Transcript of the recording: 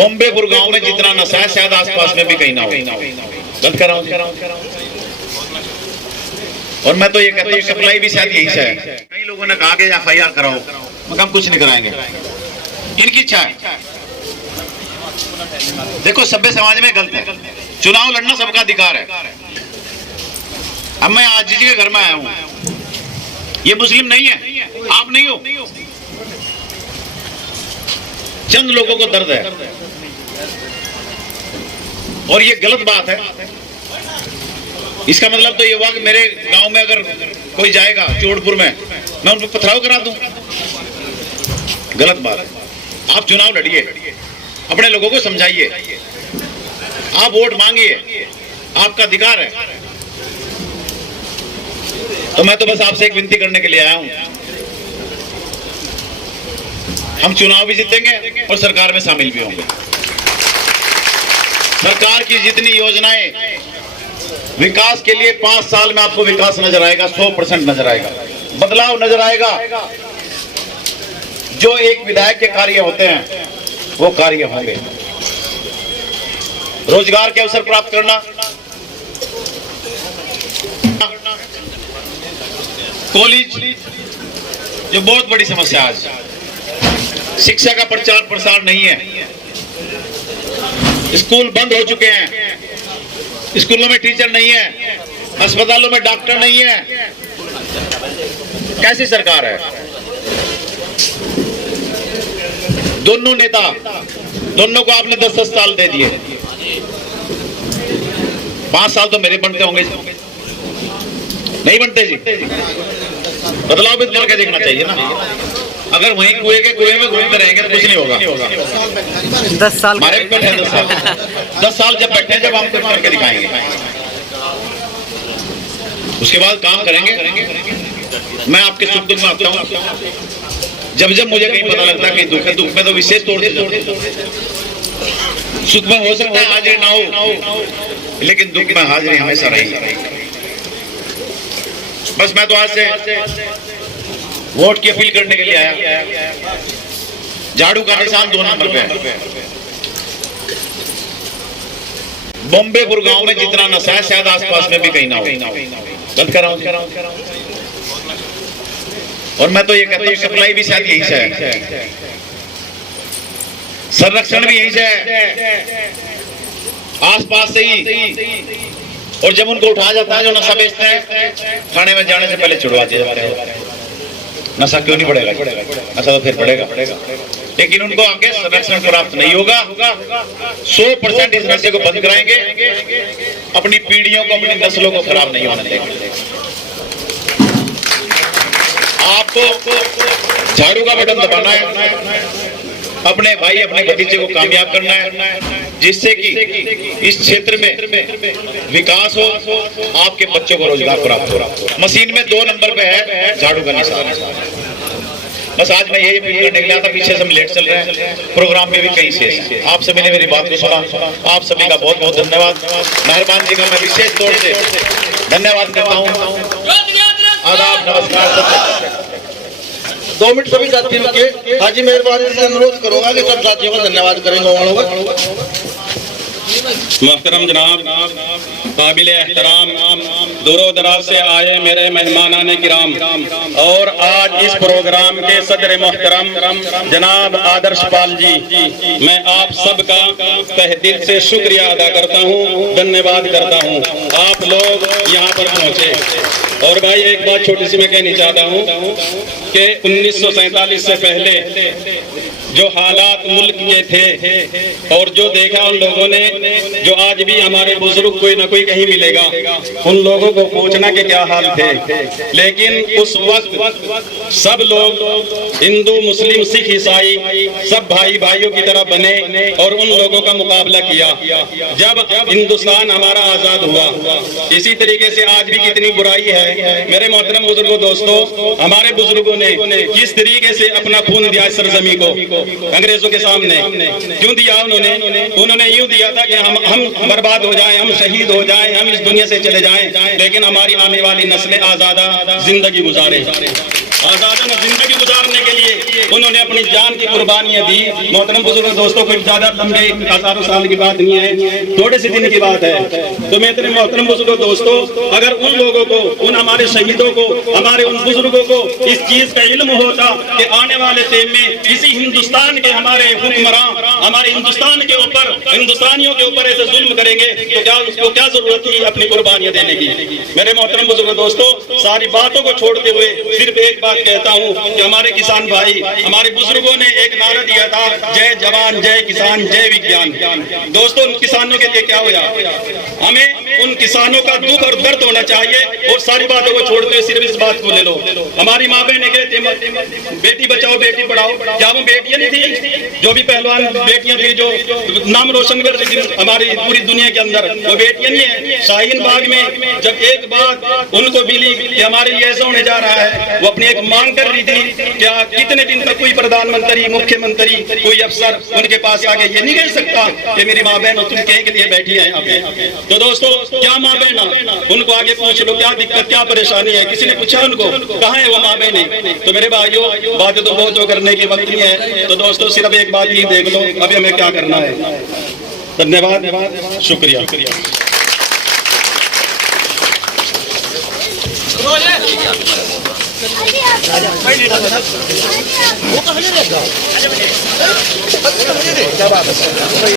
बॉम्बे गुड़गांव में जितना नशा है शायद आसपास में भी कहीं ना हो। गलत कर रहा हूं। और मैं तो ये कहता हूँ सप्लाई भी शायद यही से है। कई लोगों ने कहा कि FIR कराओ, मगर हम कुछ नहीं कराएंगे, इनकी इच्छा है। देखो सभ्य समाज में गलत है, चुनाव लड़ना सबका अधिकार है। अब मैं आज जी के घर में आया हूं, ये मुस्लिम नहीं है, आप नहीं हो, चंद लोगों को दर्द है और ये गलत बात है। इसका मतलब तो ये हुआ कि मेरे गांव में अगर कोई जाएगा चोड़पुर में, मैं उन पर पथराव करा दूं, गलत बात है। आप चुनाव लड़िए, अपने लोगों को समझाइए, आप वोट मांगिए, आपका अधिकार है। तो मैं तो बस आपसे एक विनती करने के लिए आया हूं, हम चुनाव भी जीतेंगे और सरकार में शामिल भी होंगे। सरकार की जितनी योजनाएं विकास के लिए 5 साल में आपको विकास नजर आएगा, 100% नजर आएगा, बदलाव नजर आएगा। जो एक विधायक के कार्य होते हैं वो कार्य होंगे। रोजगार के अवसर प्राप्त करना, कॉलेज जो बहुत बड़ी समस्या है आज, शिक्षा का प्रचार प्रसार नहीं है, स्कूल बंद हो चुके हैं, स्कूलों में टीचर नहीं है, अस्पतालों में डॉक्टर नहीं है। कैसी सरकार है? दोनों नेता, दोनों को आपने 10-10 साल दे दिए, 5 साल तो मेरे बनते होंगे, नहीं बनते जी? बदलाव भी करके देखना चाहिए ना। अगर वहीं कुएं के कुएं में घूमते रहेंगे तो कुछ नहीं होगा। 10 साल हमारे 10 साल जब बैठे, जब हम कुछ करके दिखाएंगे, उसके बाद काम करेंगे। मैं आपके सुख दुख में आता हूँ, जब जब मुझे कहीं पता लगता है कि दुख है, दुख में तो विशेष तौर से, सुख में हो सकता है हाजिर ना हो, लेकिन दुख में हाजिरी हमेशा रहेगी। बस मैं तो आज से वोट की अपील करने के लिए आया। झाड़ू का निशान 2 नंबर पे है। बॉम्बे गुड़गांव में जितना नशा है शायद आसपास में भी कहीं ना हो। गलत कर रहा हूं। और मैं तो ये कहता हूँ सप्लाई भी शायद यही से है, संरक्षण भी यही से है, आसपास से ही। और जब उनको उठाया जाता है, जो नशा बेचते हैं, थाने में जाने से पहले छुड़वा दिया जाता है। नशा क्यों नहीं बढ़ेगा? नशा तो फिर बढ़ेगा, लेकिन उनको आगे संरक्षण प्राप्त नहीं होगा। 100% इस नशे को बंद कराएंगे, अपनी पीढ़ियों को, अपनी नस्लों को खराब नहीं होने देंगे। आपको झाड़ू का बटन दबाना है, अपने भाई अपने भतीजे को कामयाब करना है, जिससे कि इस क्षेत्र में विकास हो, आपके बच्चों को रोजगार प्राप्त हो। मशीन में 2 नंबर पे है झाड़ू का निशान। बस आज मैं यही अपील करने के लिए आता, पीछे से हम लेट चल रहे हैं, प्रोग्राम में भी कई शेष है। आप सभी ने मेरी बात को सुना, आप सभी का बहुत बहुत धन्यवाद। मेहरबान जी का मैं विशेष तौर से धन्यवाद करता हूँ। आदाब, नमस्कार। 2 मिनट सभी साथियों के हाजी मेहरबानी से अनुरोध करूंगा कि सब साथियों का धन्यवाद करेंगे। मोहतरम जनाब, काबिल एहतराम, दूरो दराज से आए मेरे मेहमानाने किराम, और आज इस प्रोग्राम के सदर मोहतरम जनाब आदर्श पाल जी, मैं आप सबका तहे दिल से शुक्रिया अदा करता हूँ, धन्यवाद करता हूँ। आप लोग यहाँ पर पहुँचे। और भाई एक बात छोटी सी मैं कहनी चाहता हूँ कि 1947 से पहले जो हालात मुल्क के थे और जो देखा उन लोगों ने, जो आज भी हमारे बुजुर्ग कोई ना कोई कहीं मिलेगा, उन लोगों को पूछना कि क्या हाल थे। लेकिन उस वक्त सब लोग हिंदू मुस्लिम सिख ईसाई सब भाई भाइयों की तरह बने और उन लोगों का मुकाबला किया। जब हिंदुस्तान हमारा आजाद हुआ, इसी तरीके से आज भी कितनी बुराई है। मेरे मोहतरम बुजुर्गों, दोस्तों, हमारे बुजुर्गों ने किस तरीके से अपना खून दिया इस सरजमी को अंग्रेजों के सामने। क्यों दिया उन्होंने यूं दिया था कि हम बर्बाद हो जाएं, हम शहीद हो जाएं, हम इस दुनिया से चले जाएं, लेकिन हमारी आने वाली नस्लें आजादा जिंदगी गुजारे। आजादा जिंदगी गुजारने के लिए उन्होंने अपनी जान की कुर्बानियां दी। मोहतरम बुजुर्ग दोस्तों, कोई ज्यादा लंबे हजारों साल की बात नहीं है, थोड़े से दिन की बात है। तो मेरे मोहतरम बुजुर्ग दोस्तों, अगर उन लोगों को, उन हमारे शहीदों को, हमारे उन बुजुर्गों को इस चीज का इल्म होता कि आने वाले टाइम में इसी हिंदुस्तान के हमारे हुक्मरान हमारे हिंदुस्तान के ऊपर, हिंदुस्तानियों के ऊपर ऐसे जुल्म करेंगे, तो क्या उसको क्या जरूरत थी अपनी कुर्बानियां देने की। मेरे मोहतरम बुजुर्ग दोस्तों, सारी बातों को छोड़ते हुए सिर्फ एक बात कहता हूँ कि हमारे किसान भाई, हमारे बुजुर्गों ने एक नारा दिया था, जय जवान जय किसान जय विज्ञान। दोस्तों, उन किसानों के लिए क्या हुआ? हमें उन किसानों का दुख और दर्द होना चाहिए, और सारी बातों को छोड़ते हुए सिर्फ इस बात को ले लो। हमारी माँ बहनें कहते बेटी बचाओ बेटी पढ़ाओ, क्या वो बेटियां नहीं थी? जो भी पहलवान बेटियां थी, जो नाम रोशन कर रही थी हमारी पूरी दुनिया के अंदर, वो बेटियां नहीं है? शाहीन बाग में जब एक बात उनको मिली कि हमारे लिए ऐसा होने जा रहा है, वो अपनी एक मांग कर रही थी, क्या कितने दिन तक कोई प्रधानमंत्री, मुख्यमंत्री, कोई अफसर उनके पास आके ये नहीं कह सकता कि मेरी माँ बहन तुम कहीं के लिए बैठी है यहाँ पे? तो दोस्तों, क्या माँ बहन, उनको आगे पूछ लो क्या दिक्कत क्या परेशानी है। किसी ने पूछा उनको कहाँ है वो माँ बहन? तो मेरे भाइयों, बातें तो बहुत करने की वक्त नहीं है। तो दोस्तों, सिर्फ एक बात ही देख लो, अभी हमें क्या करना है। धन्यवाद, शुक्रिया। क्या बात है?